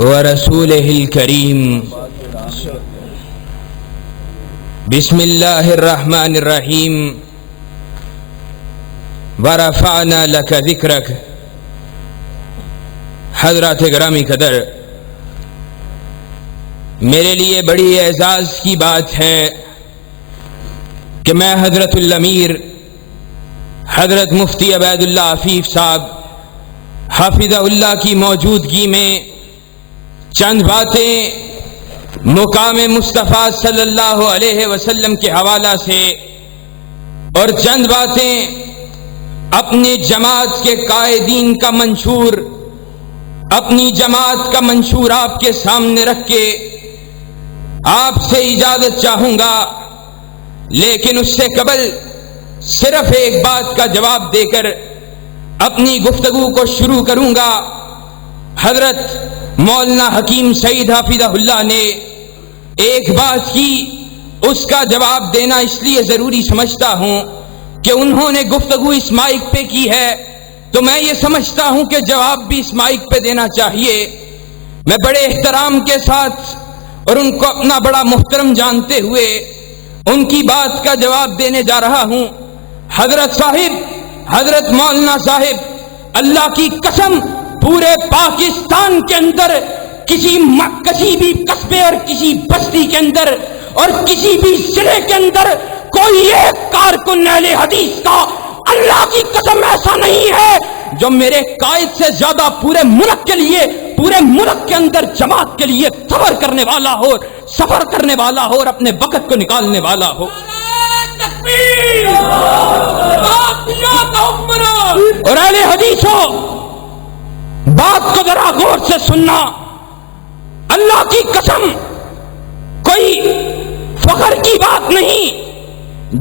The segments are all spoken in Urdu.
ورسوله الكريم بسم الله الرحمن الرحيم ورفعنا لك ذكرك. حضرات گرامی قدر، میرے لیے بڑی اعزاز کی بات ہے کہ میں حضرت الامیر حضرت مفتی عبید اللہ عفیف صاحب حافظہ اللہ کی موجودگی میں چند باتیں مقام مصطفیٰ صلی اللہ علیہ وسلم کے حوالہ سے اور چند باتیں اپنی جماعت کے قائدین کا منشور، اپنی جماعت کا منشور آپ کے سامنے رکھ کے آپ سے اجازت چاہوں گا، لیکن اس سے قبل صرف ایک بات کا جواب دے کر اپنی گفتگو کو شروع کروں گا. حضرت مولانا حکیم سعید حافظہ اللہ نے ایک بات کی، اس کا جواب دینا اس لیے ضروری سمجھتا ہوں کہ انہوں نے گفتگو اس مائک پہ کی ہے، تو میں یہ سمجھتا ہوں کہ جواب بھی اس مائک پہ دینا چاہیے. میں بڑے احترام کے ساتھ اور ان کو اپنا بڑا محترم جانتے ہوئے ان کی بات کا جواب دینے جا رہا ہوں. حضرت صاحب، حضرت مولانا صاحب، اللہ کی قسم پورے پاکستان کے اندر کسی بھی قصبے اور کسی بستی کے اندر اور کسی بھی ضلع کے اندر کوئی ایک کارکن اہل حدیث کا اللہ کی قسم ایسا نہیں ہے جو میرے قائد سے زیادہ پورے ملک کے لیے، پورے ملک کے اندر جماعت کے لیے صبر کرنے والا ہو، سفر کرنے والا ہو اور اپنے وقت کو نکالنے والا ہو. اور اہل حدیثوں، بات کو ذرا غور سے سننا. اللہ کی قسم کوئی فخر کی بات نہیں،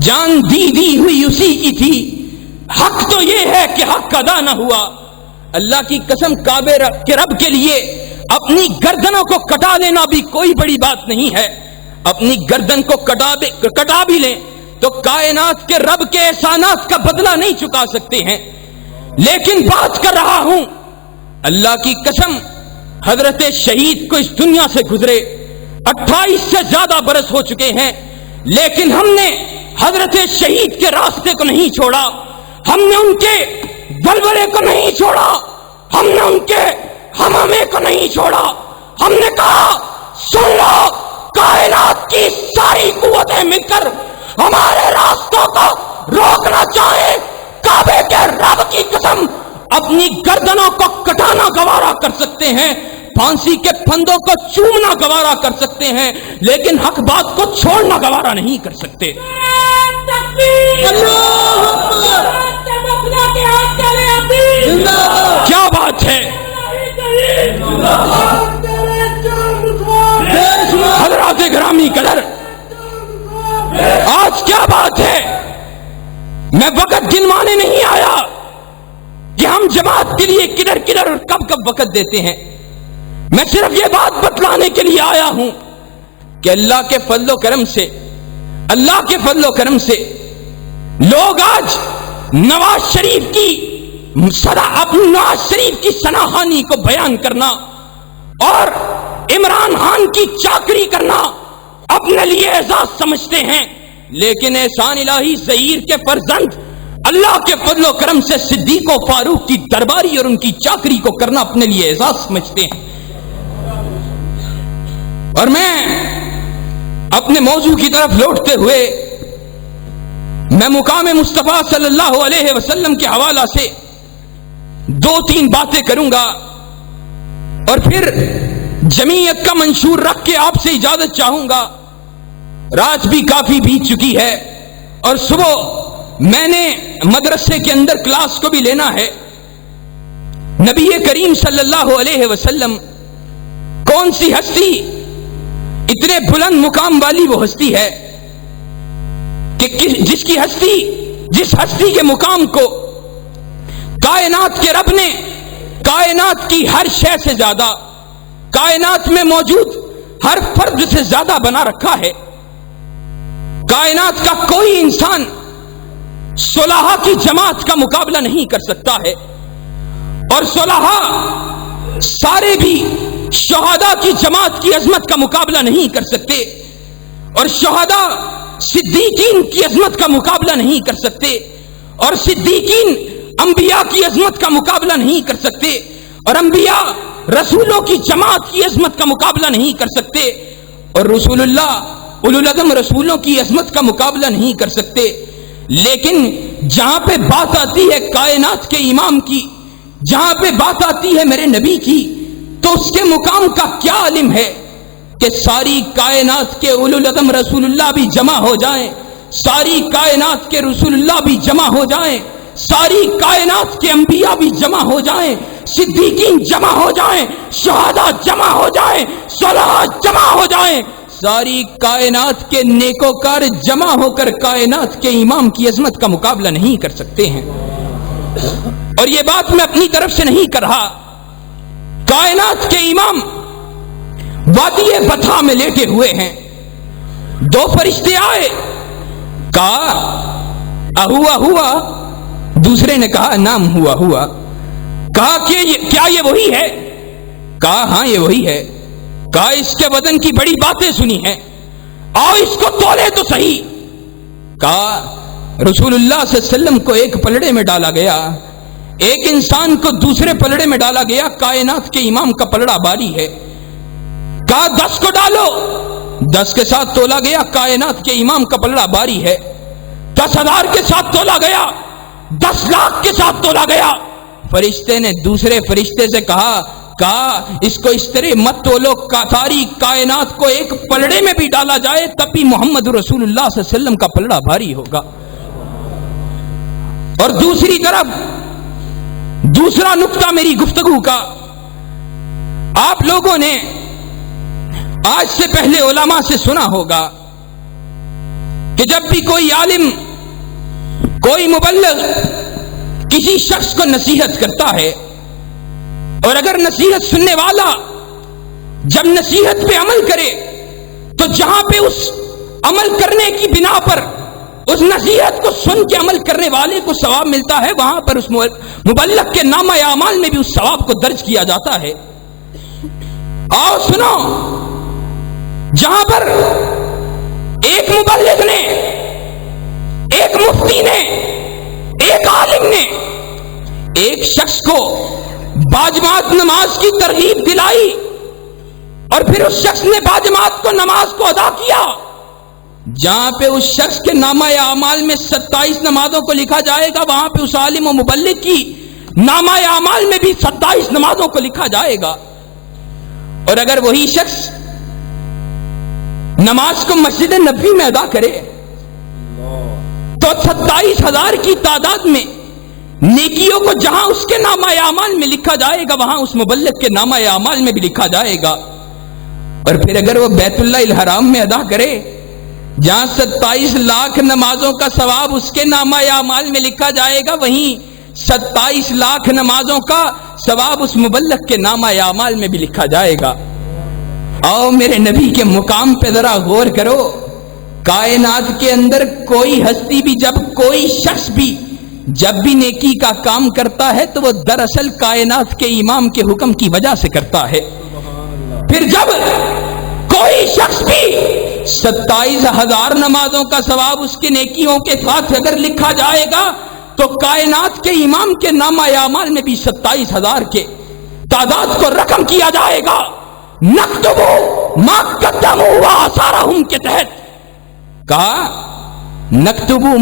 جان دی ہوئی اسی کی تھی. حق تو یہ ہے کہ حق ادا نہ ہوا. اللہ کی قسم کعبے کے رب کے لیے اپنی گردنوں کو کٹا لینا بھی کوئی بڑی بات نہیں ہے. اپنی گردن کو کٹا بھی لیں تو کائنات کے رب کے احسانات کا بدلہ نہیں چکا سکتے ہیں. لیکن بات کر رہا ہوں، اللہ کی قسم حضرت شہید کو اس دنیا سے گزرے 28 سے زیادہ برس ہو چکے ہیں، لیکن ہم نے حضرت شہید کے راستے کو نہیں چھوڑا، ہم نے ان کے ولولے کو نہیں چھوڑا، ہم نے ان کے ہمامے کو نہیں چھوڑا. ہم نے کہا سن لو، کائنات کی ساری قوتیں مل کر ہمارے راستوں کو روکنا چاہیں، کعبے کے رب کی قسم اپنی گردنوں کو کٹانا گوارا کر سکتے ہیں، پھانسی کے پھندوں کو چومنا گوارا کر سکتے ہیں، لیکن حق بات کو چھوڑنا گوارا نہیں کر سکتے. کیا بات ہے حضرات گرامی قدر، آج کیا بات ہے؟ میں وقت گنوانے نہیں آیا کہ ہم جماعت کے لیے کدھر اور کب وقت دیتے ہیں. میں صرف یہ بات بتلانے کے لیے آیا ہوں کہ اللہ کے فضل و کرم سے، اللہ کے فضل و کرم سے لوگ آج نواز شریف کی سناہانی کو بیان کرنا اور عمران خان کی چاکری کرنا اپنے لیے اعزاز سمجھتے ہیں، لیکن احسان الہی ظہیر کے فرزند اللہ کے فضل و کرم سے صدیق و فاروق کی درباری اور ان کی چاکری کو کرنا اپنے لیے اعزاز سمجھتے ہیں. اور میں اپنے موضوع کی طرف لوٹتے ہوئے میں مقام مصطفیٰ صلی اللہ علیہ وسلم کے حوالہ سے 2-3 باتیں کروں گا اور پھر جمعیت کا منشور رکھ کے آپ سے اجازت چاہوں گا. رات بھی کافی بیت چکی ہے اور صبح میں نے مدرسے کے اندر کلاس کو بھی لینا ہے. نبی کریم صلی اللہ علیہ وسلم کون سی ہستی اتنے بلند مقام والی وہ ہستی ہے کہ جس ہستی کے مقام کو کائنات کے رب نے کائنات کی ہر شے سے زیادہ، کائنات میں موجود ہر فرد سے زیادہ بنا رکھا ہے. کائنات کا کوئی انسان صلحاء کی جماعت کا مقابلہ نہیں کر سکتا ہے. اور صلحاء سارے بھی شہداء کی جماعت کی عظمت کا مقابلہ نہیں کر سکتے، اور شہداء صدیقین کی عظمت کا مقابلہ نہیں کر سکتے، اور صدیقین انبیاء کی عظمت کا مقابلہ نہیں کر سکتے، اور انبیاء رسولوں کی جماعت کی عظمت کا مقابلہ نہیں کر سکتے، اور رسول اللہ اولو العزم رسولوں کی عظمت کا مقابلہ نہیں کر سکتے۔ لیکن جہاں پہ بات آتی ہے کائنات کے امام کی، جہاں پہ بات آتی ہے میرے نبی کی، تو اس کے مقام کا کیا علم ہے کہ ساری کائنات کے اولو العزم رسول اللہ بھی جمع ہو جائیں، ساری کائنات کے رسول اللہ بھی جمع ہو جائیں، ساری کائنات کے انبیاء بھی جمع ہو جائیں، صدیقین جمع ہو جائیں، شہداء جمع ہو جائیں، صلحاء جمع ہو جائیں، ساری کائنات کے نیکوکار جمع ہو کر کائنات کے امام کی عظمت کا مقابلہ نہیں کر سکتے ہیں۔ اور یہ بات میں اپنی طرف سے نہیں کر رہا، کائنات کے امام وادی بطحا میں لیٹے ہوئے ہیں، دو فرشتے آئے، کہا اہوا ہوا، دوسرے نے کہا نام ہوا ہوا، کہا کہ کیا یہ وہی ہے؟ کہا ہاں یہ وہی ہے۔ کہا اس کے بدن کی بڑی باتیں سنی ہیں، آؤ اس کو تولے تو صحیح۔ کہا رسول اللہ صلی اللہ علیہ وسلم کو ایک پلڑے میں ڈالا گیا، ایک انسان کو دوسرے پلڑے میں ڈالا گیا، کائنات کے امام کا پلڑا باری ہے۔ کہا 10 کو ڈالو، 10 کے ساتھ تولا گیا، کائنات کے امام کا پلڑا باری ہے۔ 10,000 کے ساتھ تولا گیا، 10 لاکھ کے ساتھ تولا گیا۔ فرشتے نے دوسرے فرشتے سے کہا اس کو اس طرح مت تولو، ساری کائنات کو ایک پلڑے میں بھی ڈالا جائے تب بھی محمد رسول اللہ صلی اللہ علیہ وسلم کا پلڑا بھاری ہوگا۔ اور دوسری طرف دوسرا نقطہ میری گفتگو کا، آپ لوگوں نے آج سے پہلے علماء سے سنا ہوگا کہ جب بھی کوئی عالم، کوئی مبلغ کسی شخص کو نصیحت کرتا ہے، اور اگر نصیحت سننے والا جب نصیحت پہ عمل کرے تو جہاں پہ اس عمل کرنے کی بنا پر اس نصیحت کو سن کے عمل کرنے والے کو ثواب ملتا ہے، وہاں پر اس مبلغ کے نامہ اعمال میں بھی اس ثواب کو درج کیا جاتا ہے۔ آؤ سنو، جہاں پر ایک مبلغ نے، ایک مفتی نے، ایک عالم نے ایک شخص کو باجماعت نماز کی ترغیب دلائی، اور پھر اس شخص نے باجماعت کو نماز کو ادا کیا، جہاں پہ اس شخص کے نامہ اعمال میں 27 نمازوں کو لکھا جائے گا، وہاں پہ اس عالم و مبلغ کی نامہ اعمال میں بھی 27 نمازوں کو لکھا جائے گا۔ اور اگر وہی شخص نماز کو مسجد نبوی میں ادا کرے تو 27,000 کی تعداد میں نیکیوں کو جہاں اس کے نامہ اعمال میں لکھا جائے گا، وہاں اس مبلغ کے نامہ اعمال میں بھی لکھا جائے گا۔ اور پھر اگر وہ بیت اللہ الحرام میں ادا کرے، جہاں 27 لاکھ نمازوں کا ثواب اس کے نامہ اعمال میں لکھا جائے گا، وہیں 27 لاکھ نمازوں کا ثواب اس مبلغ کے نامہ اعمال میں بھی لکھا جائے گا۔ آؤ میرے نبی کے مقام پہ ذرا غور کرو، کائنات کے اندر کوئی ہستی بھی، جب کوئی شخص بھی جب بھی نیکی کا کام کرتا ہے تو وہ دراصل کائنات کے امام کے حکم کی وجہ سے کرتا ہے۔ پھر جب کوئی شخص بھی 27,000 نمازوں کا ثواب اس کے نیکیوں کے ساتھ اگر لکھا جائے گا تو کائنات کے امام کے نامہ اعمال میں بھی 27,000 کے تعداد کو رقم کیا جائے گا۔ نکتبو ما قدموا وآثارہم کے تحت کہا نکتبو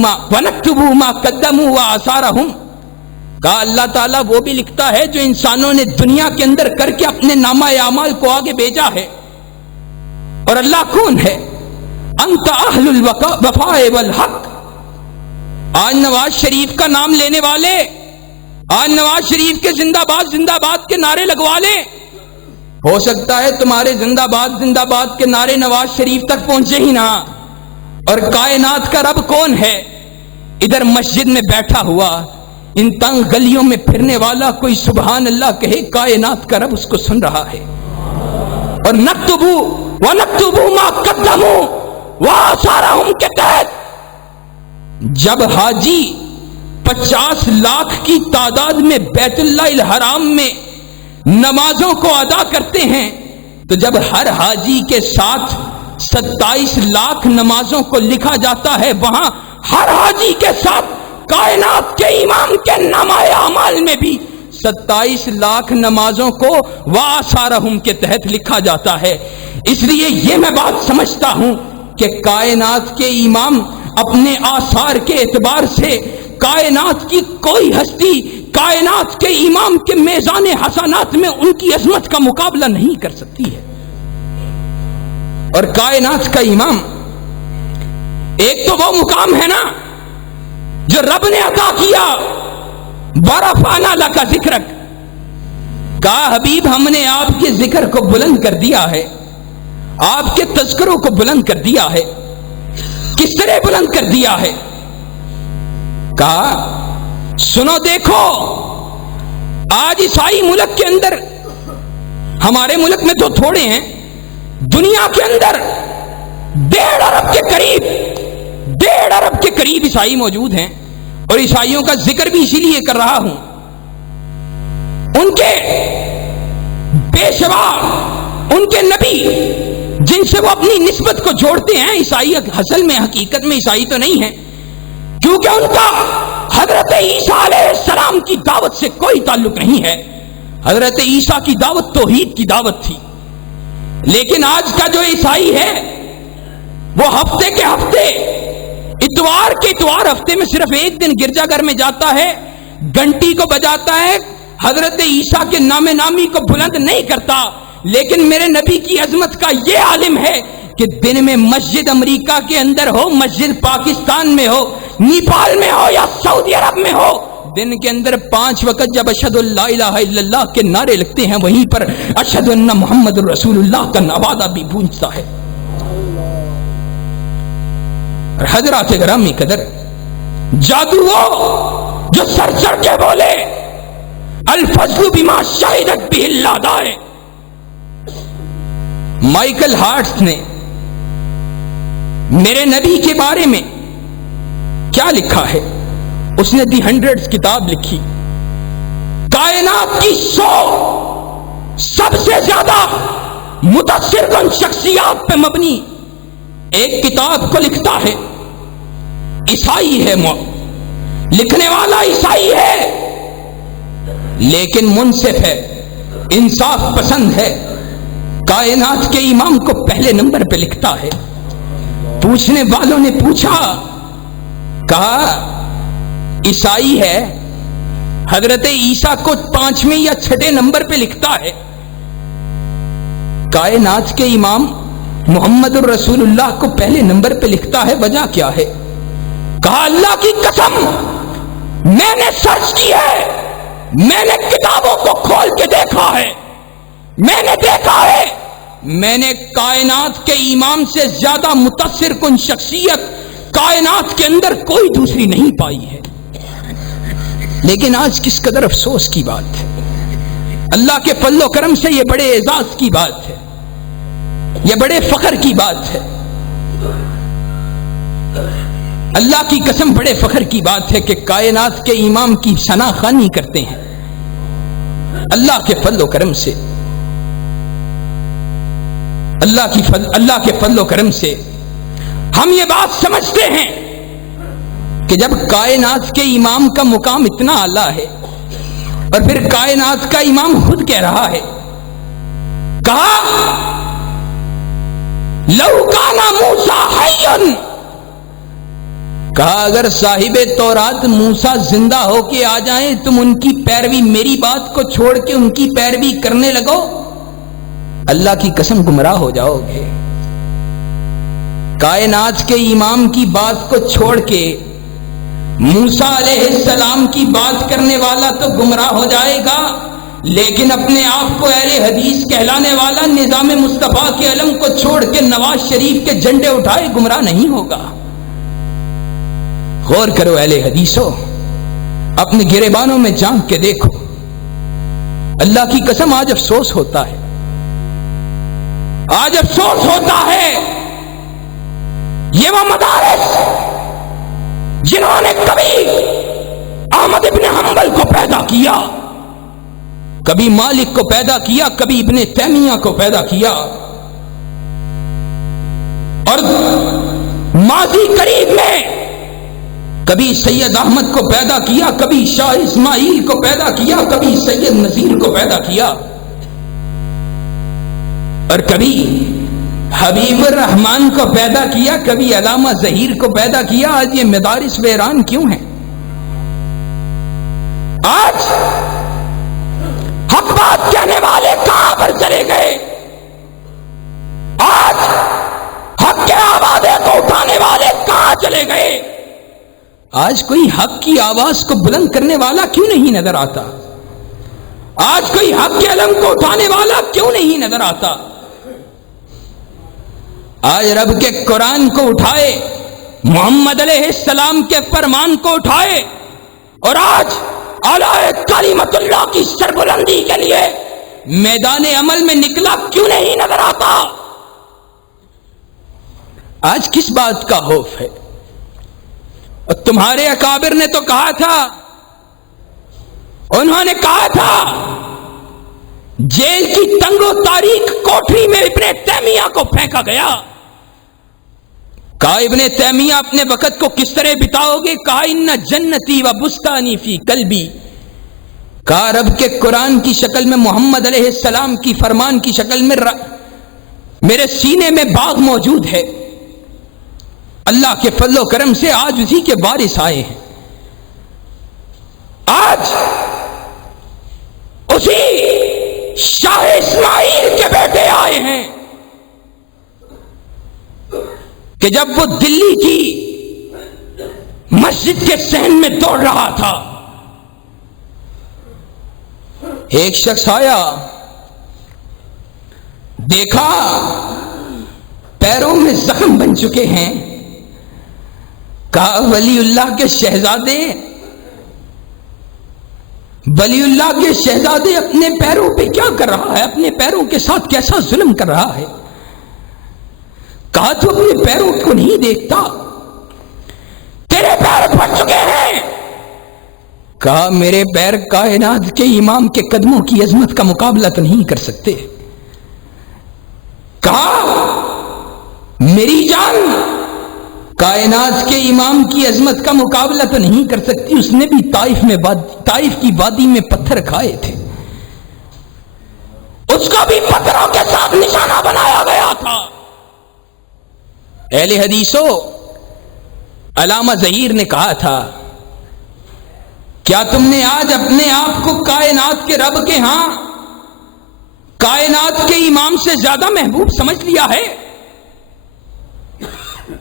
ما قدموا وآثارہم، کہا اللہ تعالیٰ وہ بھی لکھتا ہے جو انسانوں نے دنیا کے اندر کر کے اپنے نامہ اعمال کو آگے بھیجا ہے۔ اور اللہ کون ہے؟ انت اہل الوفاء والحق۔ آج نواز شریف کا نام لینے والے، آج نواز شریف کے زندہ باد کے نعرے لگوا لیں، ہو سکتا ہے تمہارے زندہ باد کے نعرے نواز شریف تک پہنچے ہی نہ۔ اور کائنات کا رب کون ہے؟ ادھر مسجد میں بیٹھا ہوا، ان تنگ گلیوں میں پھرنے والا کوئی سبحان اللہ کہے، کائنات کا رب اس کو سن رہا ہے۔ اور نکتبو ما قدموا وآثارہم کے تحت جب حاجی 50 لاکھ کی تعداد میں بیت اللہ الحرام میں نمازوں کو ادا کرتے ہیں، تو جب ہر حاجی کے ساتھ 27 لاکھ نمازوں کو لکھا جاتا ہے، وہاں ہر حاجی کے ساتھ کائنات کے امام کے نامہ اعمال میں بھی 27 لاکھ نمازوں کو وآثارہم کے تحت لکھا جاتا ہے۔ اس لیے یہ میں بات سمجھتا ہوں کہ کائنات کے امام اپنے آثار کے اعتبار سے کائنات کی کوئی ہستی کائنات کے امام کے میزان حسنات میں ان کی عظمت کا مقابلہ نہیں کر سکتی ہے۔ اور کائنات کا امام ایک تو وہ مقام ہے نا جو رب نے عطا کیا، وَرَفَعْنَا لَكَ ذِكْرَكَ، کہا حبیب ہم نے آپ کے ذکر کو بلند کر دیا ہے، آپ کے تذکروں کو بلند کر دیا ہے۔ کس طرح بلند کر دیا ہے؟ کہا سنو دیکھو، آج عیسائی ملک کے اندر، ہمارے ملک میں تو تھوڑے ہیں، دنیا کے اندر 1.5 ارب کے قریب 1.5 ارب کے قریب عیسائی موجود ہیں، اور عیسائیوں کا ذکر بھی اسی لیے کر رہا ہوں۔ ان کے پیشوا، ان کے نبی جن سے وہ اپنی نسبت کو جوڑتے ہیں، عیسائی اصل میں حقیقت میں عیسائی تو نہیں ہے، کیونکہ ان کا حضرت عیسیٰ علیہ السلام کی دعوت سے کوئی تعلق نہیں ہے۔ حضرت عیسیٰ کی دعوت توحید کی دعوت تھی، لیکن آج کا جو عیسائی ہے وہ ہفتے کے ہفتے، اتوار کے اتوار ہفتے میں صرف ایک دن گرجا گھر میں جاتا ہے، گھنٹی کو بجاتا ہے، حضرت عیسیٰ کے نام نامی کو بلند نہیں کرتا، لیکن میرے نبی کی عظمت کا یہ عالم ہے کہ دن میں مسجد امریکہ کے اندر ہو، مسجد پاکستان میں ہو، نیپال میں ہو یا سعودی عرب میں ہو، دن کے اندر 5 وقت جب اشہد لا الہ الا اللہ کے نعرے لگتے ہیں، وہیں پر اشہد ان محمد الرسول اللہ کا نوادہ بھی گونجتا ہے۔ حضرات گرامی قدر، جادو وہ جو سر چڑھ کے بولے الفضل بما شہدت بہ اللادائے۔ مائیکل ہارٹس نے میرے نبی کے بارے میں کیا لکھا ہے؟ اس نے دی 100 کتاب لکھی، کائنات کی 100 سب سے زیادہ متاثر کن شخصیات پہ مبنی ایک کتاب کو لکھتا ہے۔ عیسائی ہے، لکھنے والا عیسائی ہے، لیکن منصف ہے، انصاف پسند ہے، کائنات کے امام کو پہلے نمبر پہ لکھتا ہے۔ پوچھنے والوں نے پوچھا، کہا عیسائی ہے، حضرت عیسیٰ کو 5ویں یا 6 نمبر پہ لکھتا ہے، کائنات کے امام محمد الرسول اللہ کو پہلے نمبر پہ لکھتا ہے، وجہ کیا ہے؟ کہا اللہ کی قسم میں نے سرچ کی ہے، میں نے کتابوں کو کھول کے دیکھا ہے، میں نے دیکھا ہے، میں نے کائنات کے امام سے زیادہ متاثر کن شخصیت کائنات کے اندر کوئی دوسری نہیں پائی ہے۔ لیکن آج کس قدر افسوس کی بات ہے، اللہ کے فضل و کرم سے یہ بڑے اعزاز کی بات ہے، یہ بڑے فخر کی بات ہے، اللہ کی قسم بڑے فخر کی بات ہے کہ کائنات کے امام کی ثنا خوانی کرتے ہیں۔ اللہ کے فضل و کرم سے، اللہ کے فضل و کرم سے ہم یہ بات سمجھتے ہیں کہ جب کائنات کے امام کا مقام اتنا اعلیٰ ہے، اور پھر کائنات کا امام خود کہہ رہا ہے، کہا لو کان موسیٰ حیًّا، کہا اگر صاحب تورات موسیٰ زندہ ہو کے آ جائیں، تم ان کی پیروی، میری بات کو چھوڑ کے ان کی پیروی کرنے لگو، اللہ کی قسم گمراہ ہو جاؤ گے۔ کائنات کے امام کی بات کو چھوڑ کے موسیٰ علیہ السلام کی بات کرنے والا تو گمراہ ہو جائے گا، لیکن اپنے آپ کو اہل حدیث کہلانے والا نظام مصطفیٰ کے علم کو چھوڑ کے نواز شریف کے جھنڈے اٹھائے گمراہ نہیں ہوگا۔ غور کرو اہل حدیثو، اپنے گریبانوں میں جھانک کے دیکھو، اللہ کی قسم آج افسوس ہوتا ہے، آج افسوس ہوتا ہے، یہ وہ مدارس جنہوں نے کبھی احمد ابن حنبل کو پیدا کیا، کبھی مالک کو پیدا کیا، کبھی ابن تیمیہ کو پیدا کیا، اور ماضی قریب میں کبھی سید احمد کو پیدا کیا، کبھی شاہ اسماعیل کو پیدا کیا، کبھی سید نذیر کو پیدا کیا، اور کبھی حبیب الرحمان کو پیدا کیا، کبھی علامہ ظہیر کو پیدا کیا۔ آج یہ مدارس ویران کیوں ہیں؟ آج حق بات کہنے والے کہاں پر چلے گئے؟ آج حق کے آوازے کو اٹھانے والے کہاں چلے گئے؟ آج کوئی حق کی آواز کو بلند کرنے والا کیوں نہیں نظر آتا؟ آج کوئی حق کے علم کو اٹھانے والا کیوں نہیں نظر آتا؟ آج رب کے قرآن کو اٹھائے، محمد علیہ السلام کے فرمان کو اٹھائے، اور آج اعلی کلمت اللہ کی سربلندی کے لیے میدان عمل میں نکلا کیوں نہیں نظر آتا؟ آج کس بات کا خوف ہے؟ اور تمہارے اکابر نے تو کہا تھا، انہوں نے کہا تھا جیل کی تنگ و تاریک کوٹری میں ابن تیمیہ کو پھینکا گیا۔ کہا ابن تیمیہ اپنے وقت کو کس طرح بتاؤ گے؟ کہا ان جنتی و بستانی فی قلبی۔ کہا رب کے قرآن کی شکل میں، محمد علیہ السلام کی فرمان کی شکل میں میرے سینے میں باغ موجود ہے۔ اللہ کے فضل و کرم سے آج اسی کے وارث آئے ہیں، آج اسی شاہ اسماعیل کے بیٹے آئے ہیں کہ جب وہ دلی کی مسجد کے صحن میں دوڑ رہا تھا، ایک شخص آیا، دیکھا پیروں میں زخم بن چکے ہیں، کہا ولی اللہ کے شہزادے، ولی اللہ کے شہزادے اپنے پیروں پہ کیا کر رہا ہے؟ اپنے پیروں کے ساتھ کیسا ظلم کر رہا ہے؟ کہا تو اپنے پیروں کو نہیں دیکھتا؟ تیرے پیر پھٹ چکے ہیں۔ کہا میرے پیر کائنات کے امام کے قدموں کی عظمت کا مقابلہ تو نہیں کر سکتے۔ کہا میری جان کائنات کے امام کی عظمت کا مقابلہ تو نہیں کر سکتی، اس نے بھی طائف کی وادی میں پتھر کھائے تھے، اس کا بھی پتھروں کے ساتھ نشانہ بنایا گیا تھا۔ اہل حدیثو، علامہ ظہیر نے کہا تھا، کیا تم نے آج اپنے آپ کو کائنات کے رب کے ہاں کائنات کے امام سے زیادہ محبوب سمجھ لیا ہے؟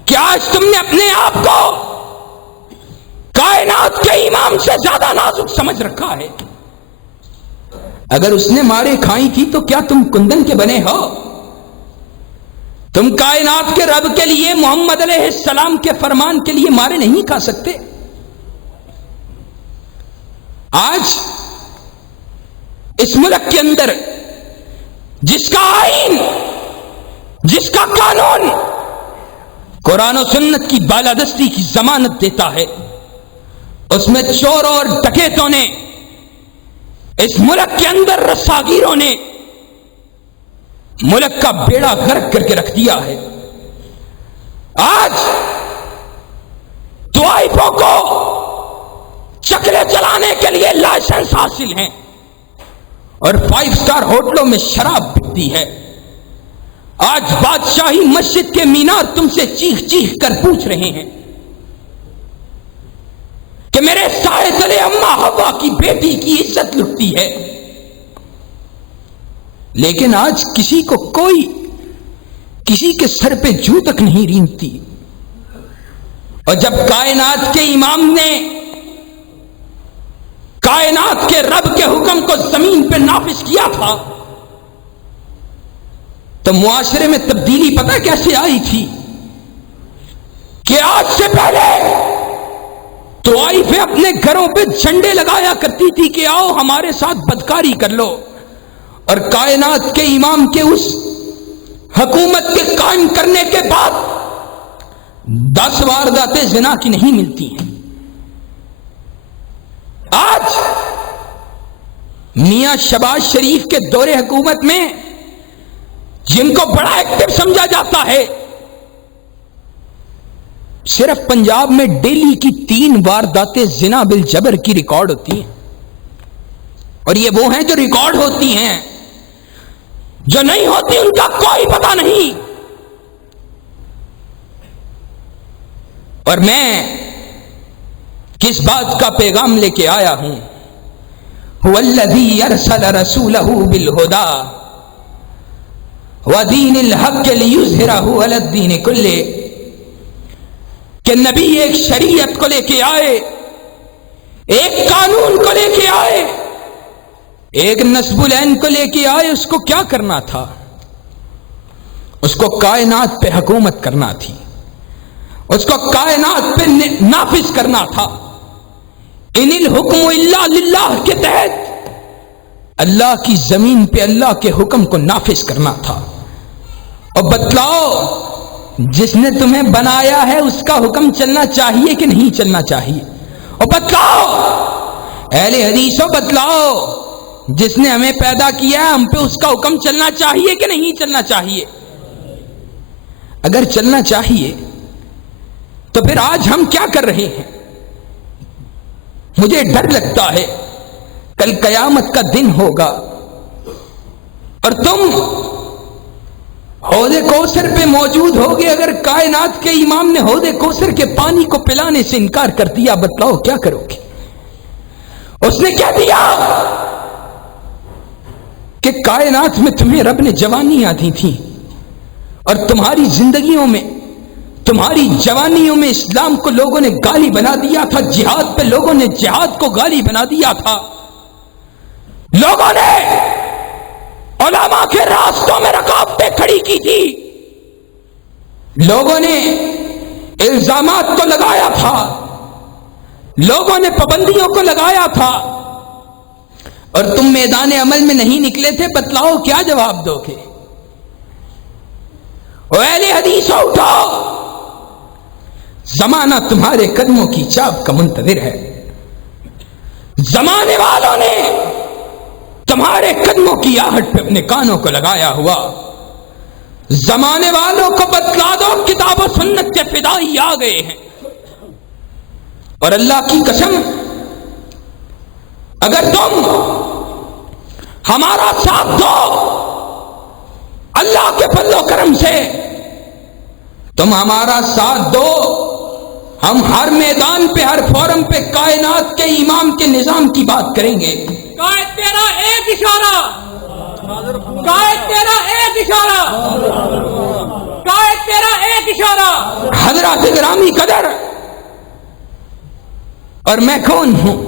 کیا آج تم نے اپنے آپ کو کائنات کے امام سے زیادہ نازک سمجھ رکھا ہے؟ اگر اس نے مارے کھائی تھی تو کیا تم کندن کے بنے ہو؟ تم کائنات کے رب کے لیے، محمد علیہ السلام کے فرمان کے لیے مارے نہیں کھا سکتے؟ آج اس ملک کے اندر جس کا آئین، جس کا قانون قرآن و سنت کی بالادستی کی ضمانت دیتا ہے، اس میں چوروں اور ڈکیتوں نے، اس ملک کے اندر رساگیروں نے ملک کا بیڑا غرق کر کے رکھ دیا ہے۔ آج طوائفوں کو چکلے چلانے کے لیے لائسنس حاصل ہیں اور 5 سٹار ہوٹلوں میں شراب بکتی ہے۔ آج بادشاہی مسجد کے مینار تم سے چیخ چیخ کر پوچھ رہے ہیں کہ میرے سائے تلے اماں حوا کی بیٹی کی عزت لٹتی ہے، لیکن آج کسی کو کوئی کسی کے سر پہ جو تک نہیں رینگتی۔ اور جب کائنات کے امام نے کائنات کے رب کے حکم کو زمین پہ نافذ کیا تھا تو معاشرے میں تبدیلی پتہ کیسے آئی تھی؟ کہ آج سے پہلے طوائفیں اپنے گھروں پہ جھنڈے لگایا کرتی تھی کہ آؤ ہمارے ساتھ بدکاری کر لو، اور کائنات کے امام کے اس حکومت کے قائم کرنے کے بعد 10 وارداتیں زنا کی نہیں ملتی ہیں۔ آج میاں شہباز شریف کے دور حکومت میں جن کو بڑا ایکٹیو سمجھا جاتا ہے، صرف پنجاب میں ڈیلی کی 3 وارداتیں زنا بالجبر کی ریکارڈ ہوتی ہیں، اور یہ وہ ہیں جو ریکارڈ ہوتی ہیں، جو نہیں ہوتی ان کا کوئی پتہ نہیں۔ اور میں کس بات کا پیغام لے کے آیا ہوں؟ والذی ارسل رسولہ بالہدی ودین الحق لیظہرہ علی الدین کلہ، کہ نبی ایک شریعت کو لے کے آئے، ایک قانون کو لے کے آئے، ایک نصب العین کو لے کے آئے۔ اس کو کیا کرنا تھا؟ اس کو کائنات پہ حکومت کرنا تھی، اس کو کائنات پہ نافذ کرنا تھا۔ ان الحکم الا للہ کے تحت اللہ کی زمین پہ اللہ کے حکم کو نافذ کرنا تھا۔ اور بتلاؤ، جس نے تمہیں بنایا ہے اس کا حکم چلنا چاہیے کہ نہیں چلنا چاہیے؟ اور بتلاؤ اہل حدیثوں، بتلاؤ جس نے ہمیں پیدا کیا ہے ہم پہ اس کا حکم چلنا چاہیے کہ نہیں چلنا چاہیے؟ اگر چلنا چاہیے تو پھر آج ہم کیا کر رہے ہیں؟ مجھے ڈر لگتا ہے کل قیامت کا دن ہوگا اور تم حوض کوثر پہ موجود ہوگے۔ اگر کائنات کے امام نے حوض کوثر کے پانی کو پلانے سے انکار کر دیا، بتلاؤ کیا کرو گے؟ اس نے کہہ دیا کہ کائنات میں تمہیں رب نے جوانیاں دی تھیں، اور تمہاری زندگیوں میں، تمہاری جوانیوں میں اسلام کو لوگوں نے گالی بنا دیا تھا، جہاد پہ لوگوں نے جہاد کو گالی بنا دیا تھا، لوگوں نے علماء کے راستوں میں رکاوٹیں کھڑی کی تھی، لوگوں نے الزامات کو لگایا تھا، لوگوں نے پابندیوں کو لگایا تھا، اور تم میدان عمل میں نہیں نکلے تھے۔ بتلاؤ کیا جواب دو گے؟ اہل حدیثوں اٹھاؤ، زمانہ تمہارے قدموں کی چاپ کا منتظر ہے۔ زمانے والوں نے تمہارے قدموں کی آہٹ پہ اپنے کانوں کو لگایا ہوا۔ زمانے والوں کو بتلا دو، کتاب و سنت کے فدائی آ گئے ہیں، اور اللہ کی قسم اگر تم ہمارا ساتھ دو اللہ کے فضل و کرم سے، تم ہمارا ساتھ دو، ہم ہر میدان پہ، ہر فورم پہ کائنات کے امام کے نظام کی بات کریں گے۔ قائد تیرا ایک اشارہ، قائد تیرا ایک اشارہ، قائد تیرا ایک اشارہ۔ حضرات گرامی قدر، اور میں کون ہوں؟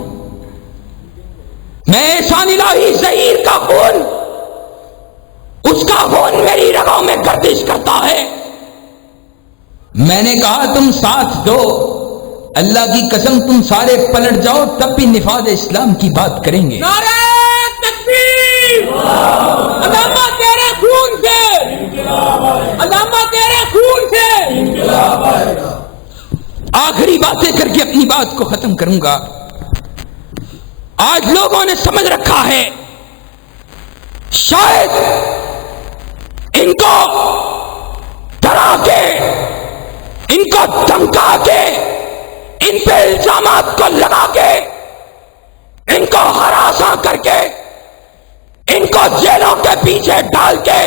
میں احسان الہی ظہیر کا خون، اس کا خون میری رگوں میں گردش کرتا ہے۔ میں نے کہا تم ساتھ دو، اللہ کی قسم تم سارے پلٹ جاؤ تب بھی نفاذ اسلام کی بات کریں گے۔ نعرہ تکبیر، علامہ تیرے خون سے، علامہ تیرے خون سے۔ آخری باتیں کر کے اپنی بات کو ختم کروں گا۔ آج لوگوں نے سمجھ رکھا ہے شاید ان کو ڈرا کے، ان کو دھمکا کے، ان پہ الزامات کو لگا کے، ان کو ہراساں کر کے، ان کو جیلوں کے پیچھے ڈال کے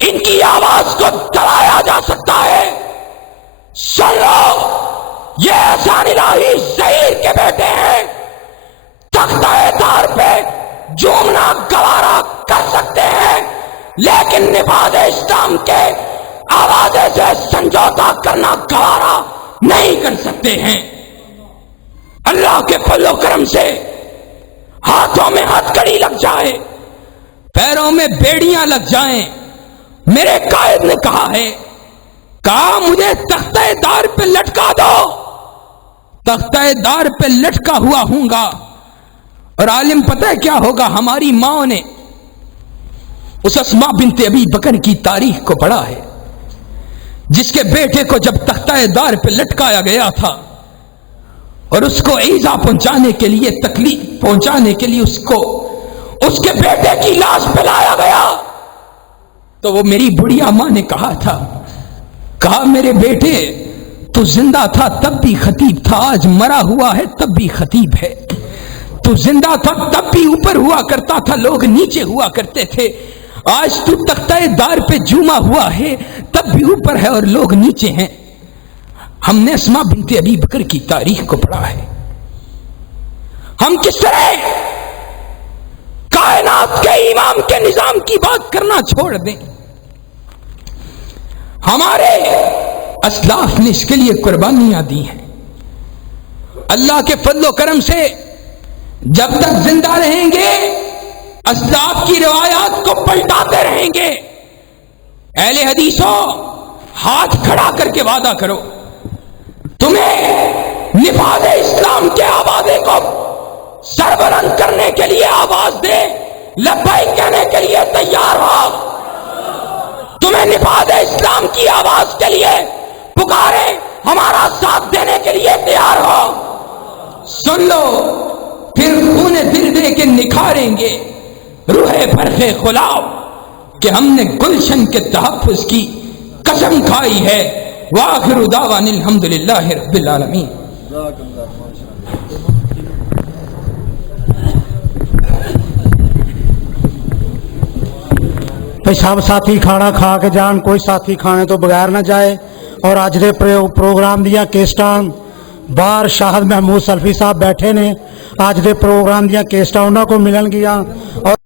ان کی آواز کو دبایا جا سکتا ہے۔ سن لو، یہ احسان الہی ظہیر کے بیٹے ہیں، تختہ دار پہ جھومنا گوارا کر سکتے ہیں، لیکن نفاذ اسلام کے آواز سے سمجھوتا کرنا گوارا نہیں کر سکتے ہیں۔ اللہ کے فضل و کرم سے ہاتھوں میں ہتھ کڑی لگ جائے، پیروں میں بیڑیاں لگ جائیں۔ میرے قائد نے کہا ہے، کہا مجھے تختہ دار پہ لٹکا دو، تختہ دار پہ لٹکا ہوا ہوں گا۔ اور عالم پتہ ہے کیا ہوگا؟ ہماری ماں نے اس اسماء بنت ابی بکر کی تاریخ کو پڑھا ہے، جس کے بیٹے کو جب تختہ دار پہ لٹکایا گیا تھا، اور اس کو ایذا پہنچانے کے لیے، تکلیف پہنچانے کے لیے اس کو اس کے بیٹے کی لاش پہ لایا گیا، تو وہ میری بڑھیا ماں نے کہا میرے بیٹے تو زندہ تھا تب بھی خطیب تھا، آج مرا ہوا ہے تب بھی خطیب ہے۔ تو زندہ تھا تب بھی اوپر ہوا کرتا تھا، لوگ نیچے ہوا کرتے تھے، آج تو تختہ دار پہ جھوما ہوا ہے تب بھی اوپر ہے اور لوگ نیچے ہیں۔ ہم نے اسماء بنت ابی بکر کی تاریخ کو پڑھا ہے، ہم کس طرح کائنات کے امام کے نظام کی بات کرنا چھوڑ دیں۔ ہمارے اسلاف نے اس کے لیے قربانیاں دی ہیں، اللہ کے فضل و کرم سے جب تک زندہ رہیں گے اسلاف کی روایات کو پلٹاتے رہیں گے۔ اہل حدیثوں، ہاتھ کھڑا کر کے وعدہ کرو، تمہیں نفاذ اسلام کے آوازے کو سربلند کرنے کے لیے آواز دے، لبیک کہنے کے لیے تیار ہو، تمہیں نفاذ اسلام کی آواز کے لیے پکارے، ہمارا ساتھ دینے کے لیے تیار ہو، سن لو، پھر خون دل دے کے نکھاریں گے روح برق خلاب کہ ہم نے گلشن کے تحفظ کی قسم کھائی ہے۔ وآخر دعوانا الحمدللہ رب العالمین۔ سب ساتھی کھانا کھا کے جان، کوئی ساتھی کھانے تو بغیر نہ جائے۔ اور اج دے پروگرام دیا کیسٹاں باہر شاہد محمود سلفی صاحب بیٹھے نے، اج دے پروگرام دیا کیسٹاں انہاں کو ملن گیا اور